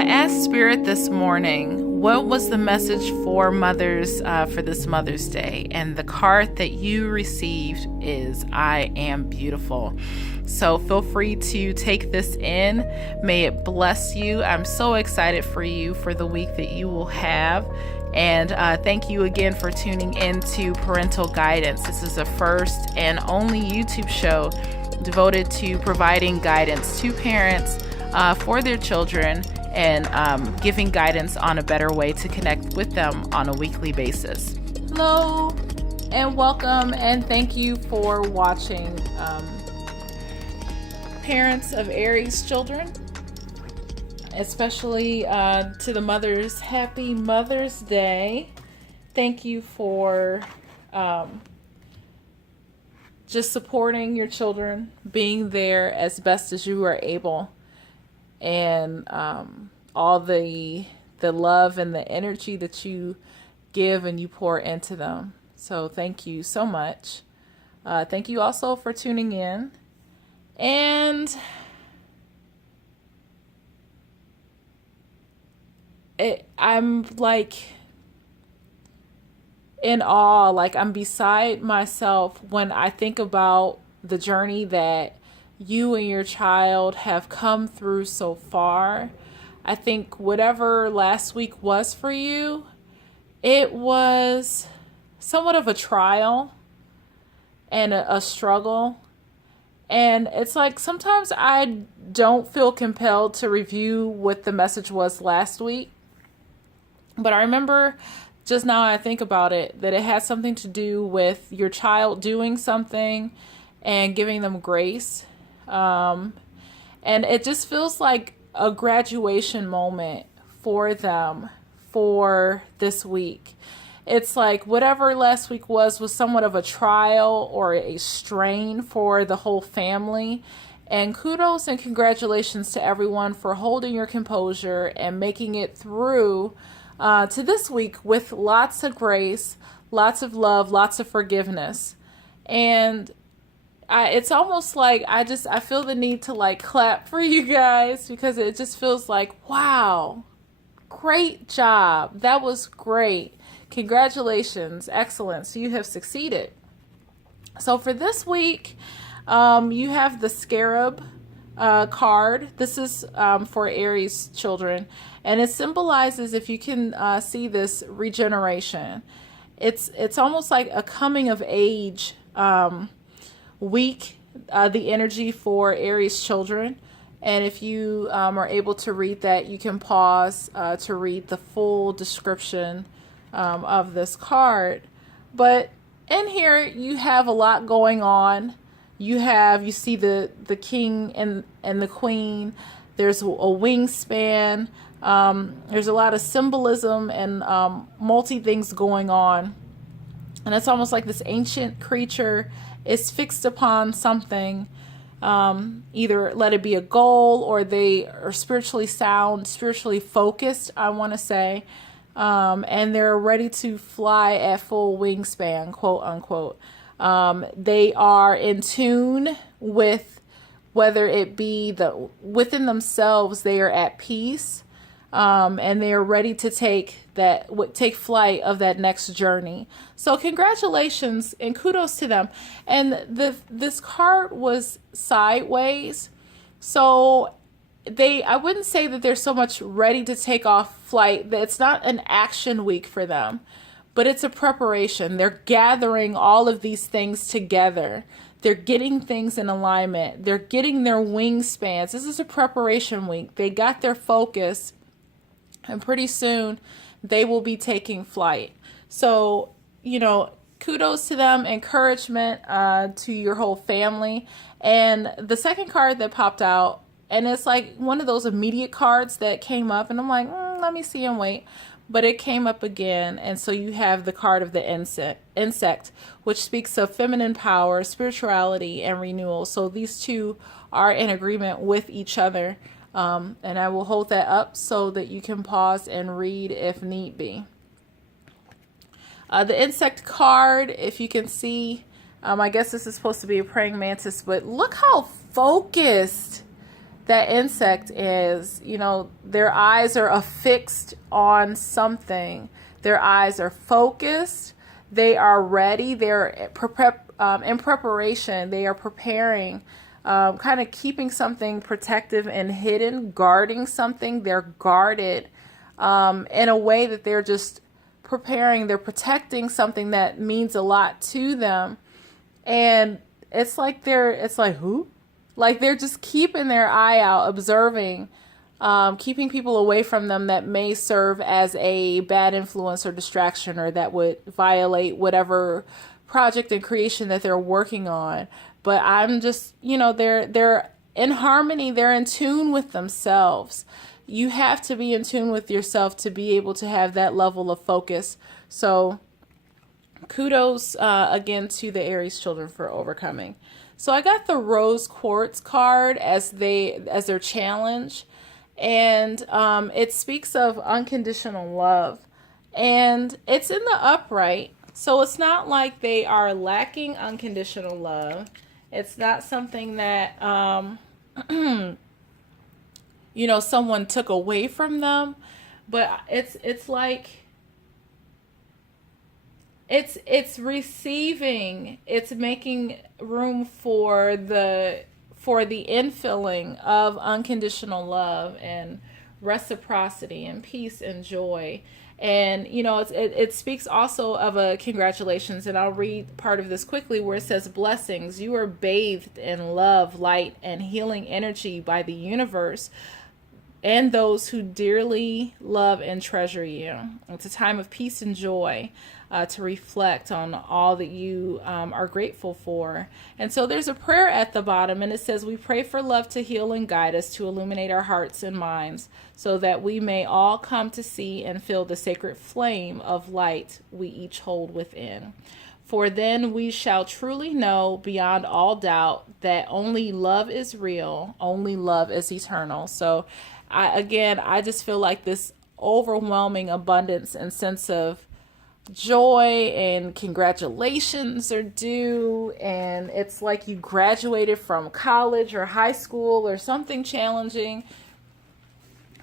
I asked Spirit this morning, what was the message for mothers for this Mother's Day? And the card that you received is, I am beautiful. So feel free to take this in. May it bless you. I'm so excited for you for the week that you will have. And thank you again for tuning in to Parental Guidance. This is the first and only YouTube show devoted to providing guidance to parents for their children and giving guidance on a better way to connect with them on a weekly basis. Hello and welcome, and thank you for watching. Parents of Aries children, especially to the mothers, happy Mother's Day. Thank you for just supporting your children, being there as best as you are able, and all the love and the energy that you give and you pour into them. So thank you so much. Thank you also for tuning in. And I'm like in awe, like I'm beside myself when I think about the journey that you and your child have come through so far. I think whatever last week was for you, it was somewhat of a trial and a struggle. And it's like sometimes I don't feel compelled to review what the message was last week. But I remember just now I think about it, that it has something to do with your child doing something and giving them grace. And it just feels like a graduation moment for them for this week. It's like whatever last week was somewhat of a trial or a strain for the whole family. And kudos and congratulations to everyone for holding your composure and making it through to this week with lots of grace, lots of love, lots of forgiveness. And it's almost like I feel the need to like clap for you guys, because it just feels like, wow, great job. That was great. Congratulations. Excellent. So you have succeeded. So for this week, you have the Scarab card. This is for Aries children. And it symbolizes, if you can see this, regeneration. It's almost like a coming of age week, the energy for Aries children. And if you are able to read that, you can pause to read the full description of this card. But in here, you have a lot going on. You see the king and the queen. There's a wingspan. There's a lot of symbolism and multi things going on. And it's almost like this ancient creature is fixed upon something. Either let it be a goal, or they are spiritually sound, spiritually focused, I want to say. And they're ready to fly at full wingspan, quote unquote. They are in tune with, whether it be within themselves, they are at peace. And they are ready to take flight of that next journey. So congratulations and kudos to them. And this card was sideways. So I wouldn't say that they're so much ready to take off flight. It's not an action week for them, but it's a preparation. They're gathering all of these things together. They're getting things in alignment. They're getting their wingspans. This is a preparation week. They got their focus, and pretty soon they will be taking flight. So, kudos to them, encouragement to your whole family. And the second card that popped out, and it's like one of those immediate cards that came up, and I'm like, let me see and wait. But it came up again, and so you have the card of the insect, which speaks of feminine power, spirituality, and renewal. So these two are in agreement with each other. And I will hold that up so that you can pause and read if need be. The insect card, if you can see, I guess this is supposed to be a praying mantis, but look how focused that insect is, their eyes are affixed on something. Their eyes are focused. They are ready. They're in preparation. They are preparing, kind of keeping something protective and hidden, guarding something. They're guarded in a way that they're just preparing. They're protecting something that means a lot to them. And it's like who? Like they're just keeping their eye out, observing, keeping people away from them that may serve as a bad influence or distraction, or that would violate whatever project and creation that they're working on. But I'm just, they're in harmony. They're in tune with themselves. You have to be in tune with yourself to be able to have that level of focus. So kudos again to the Aries children for overcoming. So I got the rose quartz card as their challenge, and it speaks of unconditional love, and it's in the upright. So it's not like they are lacking unconditional love. It's not something that someone took away from them, but it's like it's receiving, it's making room for the infilling of unconditional love and reciprocity and peace and joy. And it speaks also of a congratulations, and I'll read part of this quickly, where it says, blessings, you are bathed in love, light, and healing energy by the universe and those who dearly love and treasure you. It's a time of peace and joy, to reflect on all that you are grateful for. And so there's a prayer at the bottom, and it says, we pray for love to heal and guide us, to illuminate our hearts and minds, so that we may all come to see and feel the sacred flame of light we each hold within. For then we shall truly know beyond all doubt that only love is real, only love is eternal. So I just feel like this overwhelming abundance and sense of joy and congratulations are due, and it's like you graduated from college or high school or something challenging,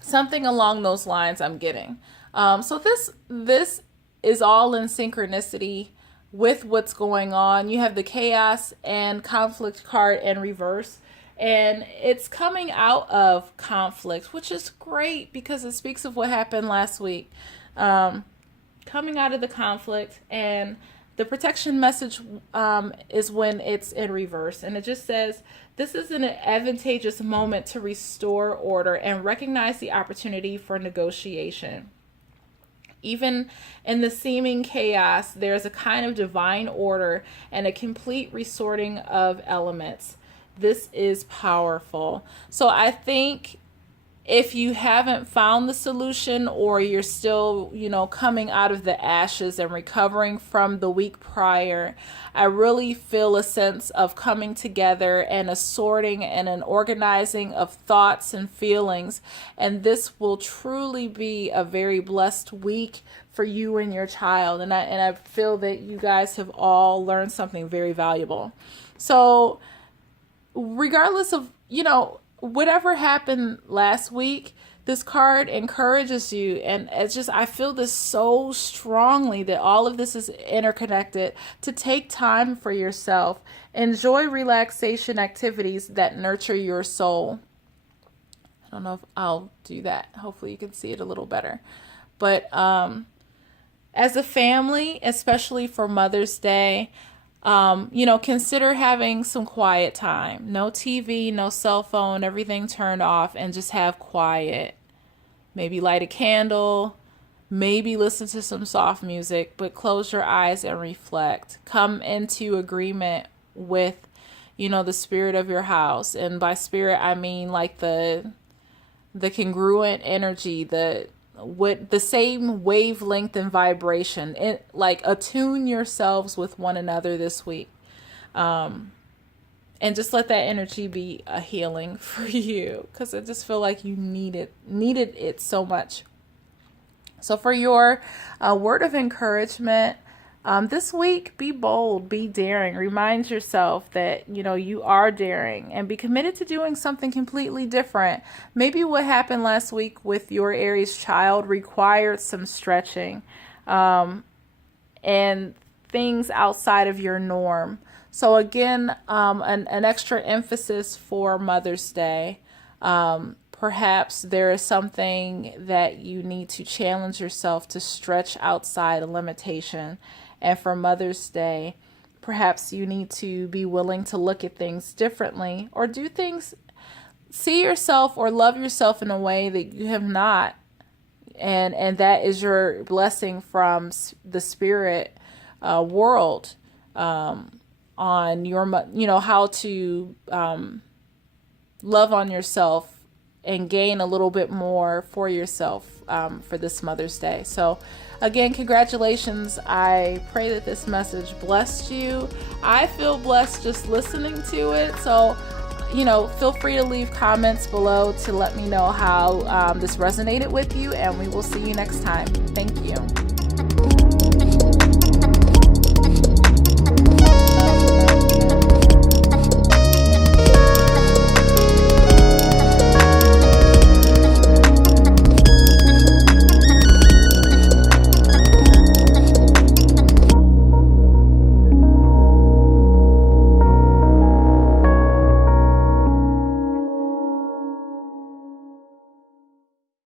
something along those lines I'm getting. So this is all in synchronicity with what's going on. You have the chaos and conflict card in reverse, and it's coming out of conflict, which is great because it speaks of what happened last week. Coming out of the conflict, and the protection message is when it's in reverse, and it just says, this is an advantageous moment to restore order and recognize the opportunity for negotiation. Even in the seeming chaos, there's a kind of divine order and a complete resorting of elements. This is powerful. So I think if you haven't found the solution, or you're still, coming out of the ashes and recovering from the week prior, I really feel a sense of coming together and a sorting and an organizing of thoughts and feelings. And this will truly be a very blessed week for you and your child. And I feel that you guys have all learned something very valuable. So regardless of, whatever happened last week, this card encourages you. And it's just, I feel this so strongly that all of this is interconnected, to take time for yourself. Enjoy relaxation activities that nurture your soul. I don't know if I'll do that. Hopefully you can see it a little better. But as a family, especially for Mother's Day, consider having some quiet time. No TV, no cell phone, everything turned off, and just have quiet. Maybe light a candle, maybe listen to some soft music, but close your eyes and reflect. Come into agreement with, the spirit of your house. And by spirit, I mean like the congruent energy, the same wavelength and vibration. Like attune yourselves with one another this week, and just let that energy be a healing for you, because I just feel like you needed it so much. So for your word of encouragement, This week, be bold, be daring. Remind yourself that, you are daring, and be committed to doing something completely different. Maybe what happened last week with your Aries child required some stretching, and things outside of your norm. So again, an extra emphasis for Mother's Day. Perhaps there is something that you need to challenge yourself to stretch outside a limitation. And for Mother's Day, perhaps you need to be willing to look at things differently, or do things, see yourself or love yourself in a way that you have not. And that is your blessing from the spirit world, on your, how to love on yourself and gain a little bit more for yourself for this Mother's Day. So again, congratulations. I pray that this message blessed you. I feel blessed just listening to it. So, feel free to leave comments below to let me know how this resonated with you, and we will see you next time. Thank you.